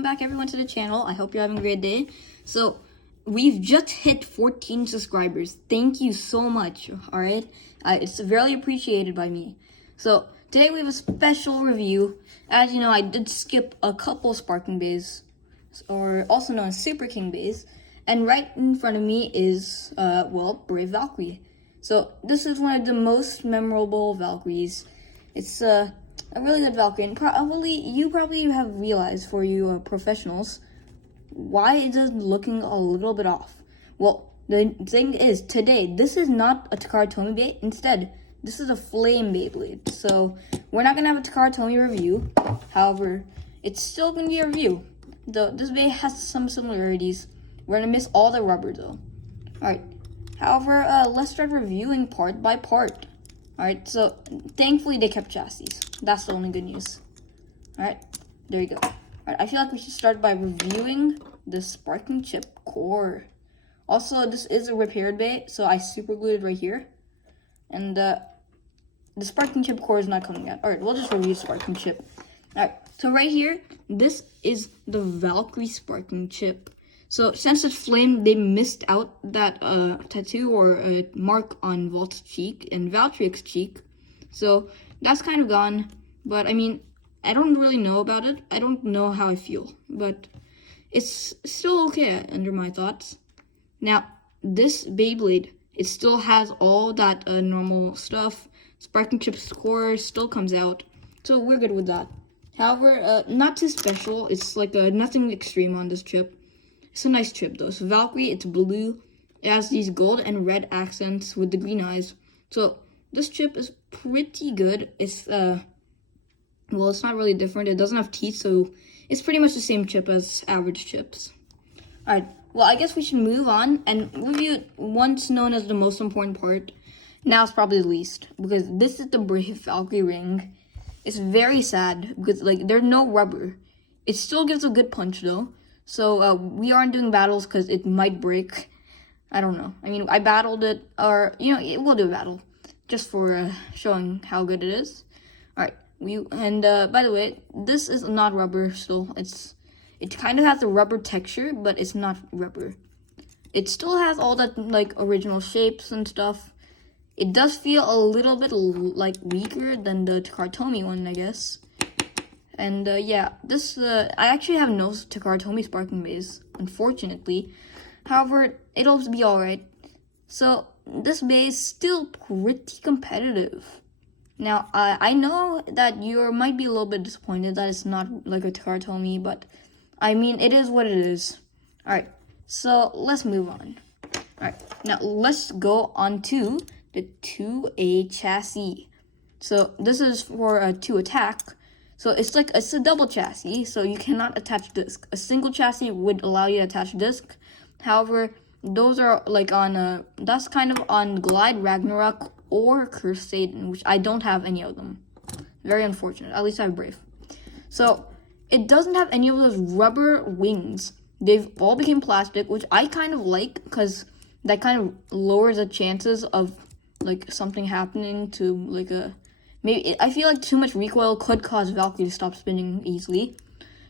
welcome back everyone to the channel. I hope you're having a great day. So we've just hit 14 subscribers. Thank you so much. All right, it's very appreciated by me. So today we have a special review. As you know, I did skip a couple Sparking Bays, or also known as Super King Bays, and right in front of me is Brave Valkyrie. So this is one of the most memorable Valkyries. It's a really good Valkyrie, and you probably have realized, for you professionals, why it is looking a little bit off. Well, the thing is, today, this is not a Takara Tomy Bait. Instead, this is a Flame Beyblade. So, we're not going to have a Takara Tomy review. However, it's still going to be a review. This Bait has some similarities. We're going to miss all the rubber, though. Alright. However, let's start reviewing part by part. Alright, so thankfully they kept chassis. That's the only good news. Alright, there you go. Alright, I feel like we should start by reviewing the Sparking Chip core. Also, this is a repaired bait, so I super glued it right here. And the Sparking Chip core is not coming out. Alright, we'll just review Sparking Chip. Alright, so right here, this is the Valkyrie Sparking Chip. So since it's flame, they missed out that tattoo or mark on Volt's cheek and Valtryek's cheek. So that's kind of gone. But I mean, I don't really know about it. I don't know how I feel. But it's still okay under my thoughts. Now, this Beyblade, it still has all that normal stuff. Sparking Chip score still comes out. So we're good with that. However, not too special. It's like nothing extreme on this chip. It's a nice chip though. So Valkyrie, it's blue. It has these gold and red accents with the green eyes. So this chip is pretty good. It's well, it's not really different. It doesn't have teeth, so it's pretty much the same chip as average chips. Alright, well, I guess we should move on and review once known as the most important part. Now it's probably the least, because this is the Brave Valkyrie ring. It's very sad because there's no rubber. It still gives a good punch though. So we aren't doing battles because it might break. I don't know. I mean, I battled it, or we'll do a battle just for showing how good it is. All right. By the way, this is not rubber still. It kind of has a rubber texture, but it's not rubber. It still has all that original shapes and stuff. It does feel a little bit weaker than the Takara Tomy one, I guess. And yeah, this I actually have no Takara Tomy Sparking Bays, unfortunately. However, it'll be alright. So this bay is still pretty competitive. Now, I know that you might be a little bit disappointed that it's not like a Takara Tomy, but I mean, it is what it is. Alright, so let's move on. Alright, now let's go on to the 2A chassis. So this is for a 2 attack. So it's a double chassis, so you cannot attach disc. A single chassis would allow you to attach disc. However, those are that's kind of on Glide, Ragnarok, or Curse Satan, which I don't have any of them. Very unfortunate. At least I have Brave. So it doesn't have any of those rubber wings. They've all become plastic, which I kind of like because that kind of lowers the chances of something happening to maybe. I feel like too much recoil could cause Valkyrie to stop spinning easily.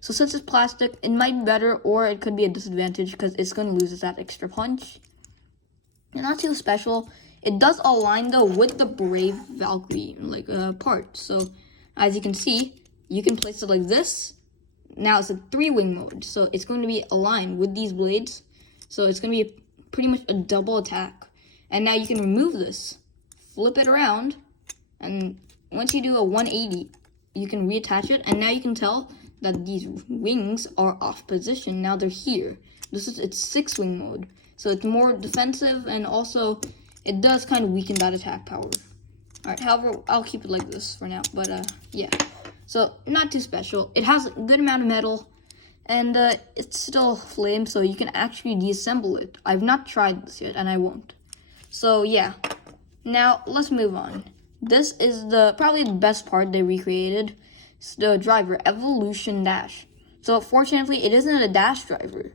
So since it's plastic, it might be better, or it could be a disadvantage because it's going to lose that extra punch. And not too special. It does align though with the Brave Valkyrie part. So as you can see, you can place it like this. Now it's a 3-wing mode, so it's going to be aligned with these blades. So it's going to be pretty much a double attack. And now you can remove this, flip it around, and once you do a 180, you can reattach it, and now you can tell that these wings are off position. Now they're here. It's 6-wing mode, so it's more defensive, and also it does kind of weaken that attack power. All right, however, I'll keep it like this for now, but yeah. So not too special. It has a good amount of metal, and it's still flame, so you can actually deassemble it. I've not tried this yet, and I won't. So yeah, now let's move on. This is probably the best part they recreated. It's the driver, Evolution Dash. So fortunately, it isn't a dash driver.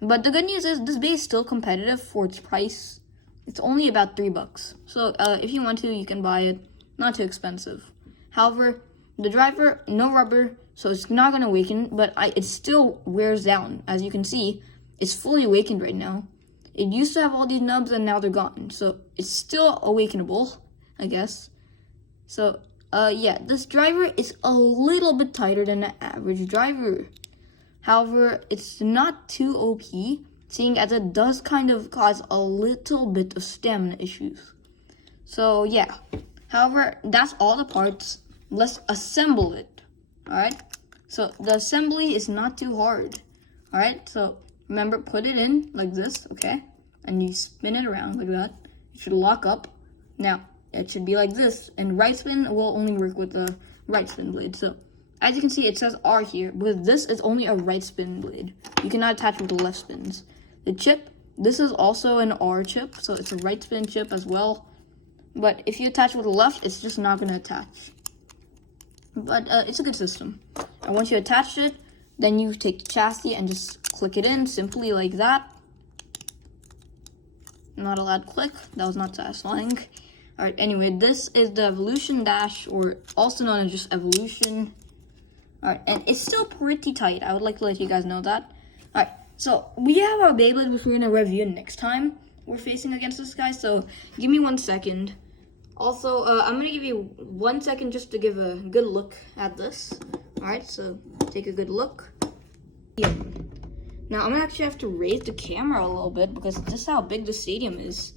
But the good news is this base is still competitive for its price. It's only about $3. So if you want to, you can buy it. Not too expensive. However, the driver, no rubber, so it's not gonna awaken, but it still wears down. As you can see, it's fully awakened right now. It used to have all these nubs and now they're gone, so it's still awakenable, I guess. So, yeah, this driver is a little bit tighter than the average driver. However, it's not too OP, seeing as it does kind of cause a little bit of stamina issues. So, yeah. However, that's all the parts. Let's assemble it, alright? So, the assembly is not too hard, alright? So, remember, put it in like this, okay? And you spin it around like that. It should lock up. Now, it should be like this, and right spin will only work with the right spin blade. So, as you can see, it says R here, but this is only a right spin blade. You cannot attach with the left spins. The chip, this is also an R chip, so it's a right spin chip as well. But if you attach with the left, it's just not going to attach. But it's a good system. And once you attach it, then you take the chassis and just click it in, simply like that. Not a loud click, that was not satisfying. Alright, anyway, this is the Evolution Dash, or also known as just Evolution. Alright, and it's still pretty tight. I would like to let you guys know that. Alright, so we have our Beyblade, which we're going to review next time we're facing against this guy. So give me 1 second. Also, I'm going to give you 1 second just to give a good look at this. Alright, so take a good look. Now, I'm going to actually have to raise the camera a little bit because just how big the stadium is.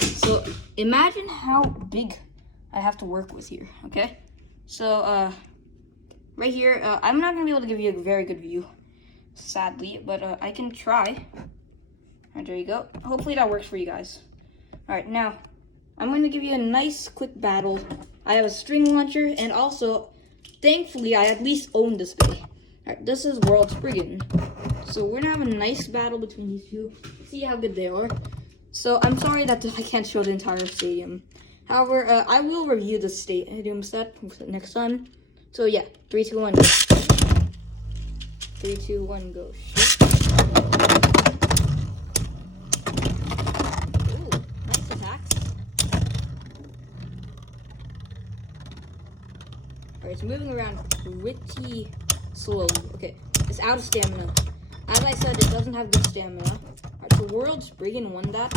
So imagine how big I have to work with here, okay? So, right here, I'm not going to be able to give you a very good view, sadly, but I can try. Alright, there you go. Hopefully that works for you guys. Alright, now, I'm going to give you a nice quick battle. I have a string launcher, and also, thankfully, I at least own this guy. Alright, this is World Spriggan. So we're going to have a nice battle between these two. See how good they are. So I'm sorry that I can't show the entire stadium. However, I will review the stadium set next time. So yeah, 3, 2, 1, go. 3, 2, 1, go. Shoot. Ooh, nice attacks. Alright, it's moving around pretty slowly. Okay, it's out of stamina. As I said, it doesn't have good stamina. Alright, so World Spriggan won that.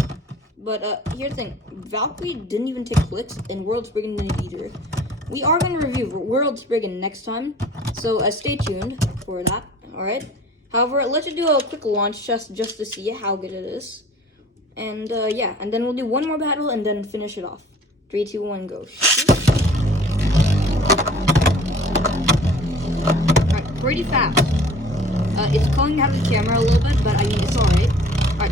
But here's the thing. Valkyrie didn't even take clicks, and World Spriggan didn't either. We are going to review World Spriggan next time, so stay tuned for that, alright? However, let's just do a quick launch just to see how good it is. And yeah, and then we'll do one more battle and then finish it off. 3, 2, 1, go. Alright, pretty fast. It's pulling out of the camera a little bit, but I mean, it's alright. Alright.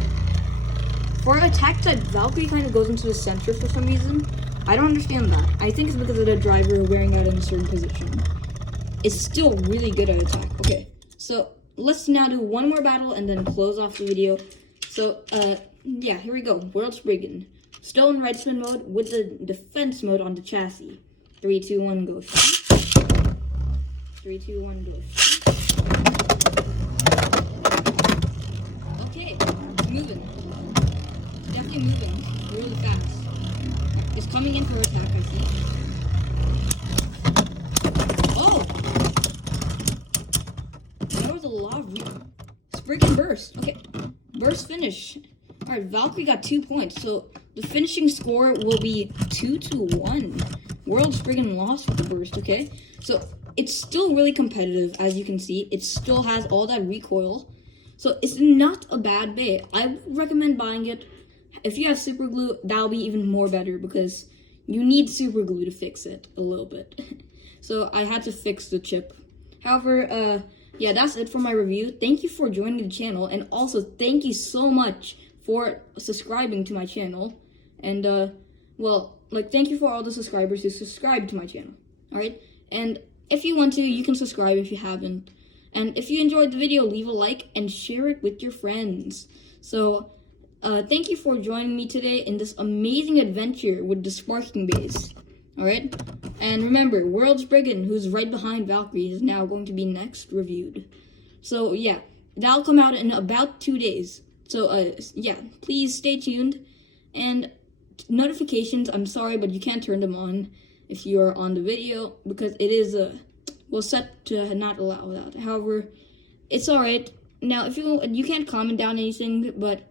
For attack type, Valkyrie kind of goes into the center for some reason. I don't understand that. I think it's because of the driver wearing out in a certain position. It's still really good at attack. Okay, so let's now do one more battle and then close off the video. So, yeah, here we go. World Spriggan. Still in right spin mode with the defense mode on the chassis. 3, 2, 1, go. 3, 2, 1, go. Okay, it's moving. Definitely moving really fast. It's coming in for attack, I see. Oh! That was a lot of Spriggan burst. Okay, burst finish. Alright, Valkyrie got 2 points, so the finishing score will be 2-1. World Spriggan lost with the burst, okay? So it's still really competitive, as you can see. It still has all that recoil. So it's not a bad bait. I would recommend buying it. If you have super glue, that'll be even more better because you need super glue to fix it a little bit. So I had to fix the chip. However, yeah, that's it for my review. Thank you for joining the channel, and also thank you so much for subscribing to my channel. And well, like, thank you for all the subscribers who subscribe to my channel. Alright? And if you want to, you can subscribe if you haven't. And if you enjoyed the video, leave a like and share it with your friends. So thank you for joining me today in this amazing adventure with the Sparking Base. Alright? And remember, World Spriggan, who's right behind Valkyrie, is now going to be next reviewed. So yeah, that'll come out in about 2 days. So yeah, please stay tuned. And notifications, I'm sorry, but you can't turn them on if you are on the video, because it is set to not allow that. However, it's alright. Now, if you can't comment down anything, but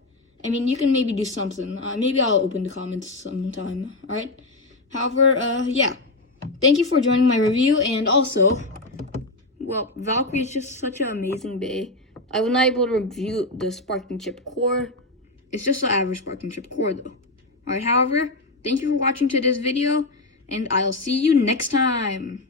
I mean, you can maybe do something. Maybe I'll open the comments sometime. Alright. However, yeah. Thank you for joining my review, and also, well, Valkyrie is just such an amazing bay. I was not able to review the Sparking Chip core. It's just an average Sparking Chip core, though. Alright, however, thank you for watching to this video, and I'll see you next time.